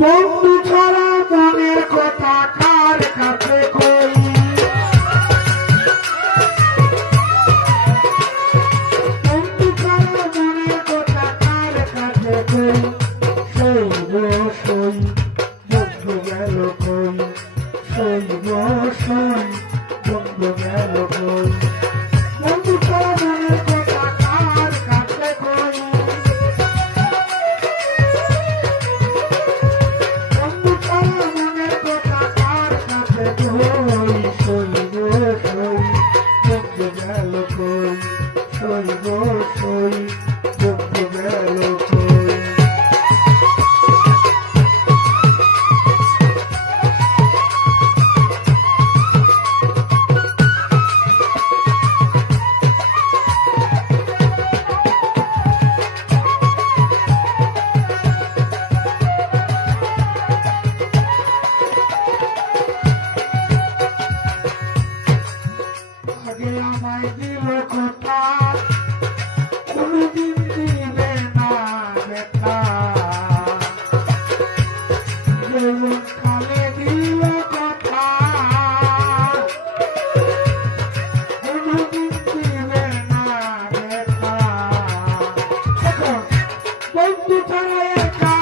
বন্ধু ছাড়া মনের কথা কার কাছে কই, বন্ধু ছাড়া মনের কথা কার কাছে কই, সইব সই বন্ধু গেল কই, সইব সই বন্ধু গেল কই, বন্ধু ছাড়া মনের কথা কার কাছে কই, বন্ধু ছাড়া মনের কথা কার কাছে কই, সইব সই বন্ধু গেল কই, সইব সই বন্ধু গেল কই। আগে আমায় দিল কথা, কোনদিন দিবে না দেখা, যেমন কালে দিল কথা, কোনদিন দিবে না দেখা, এখন বন্ধু ছাড়া একা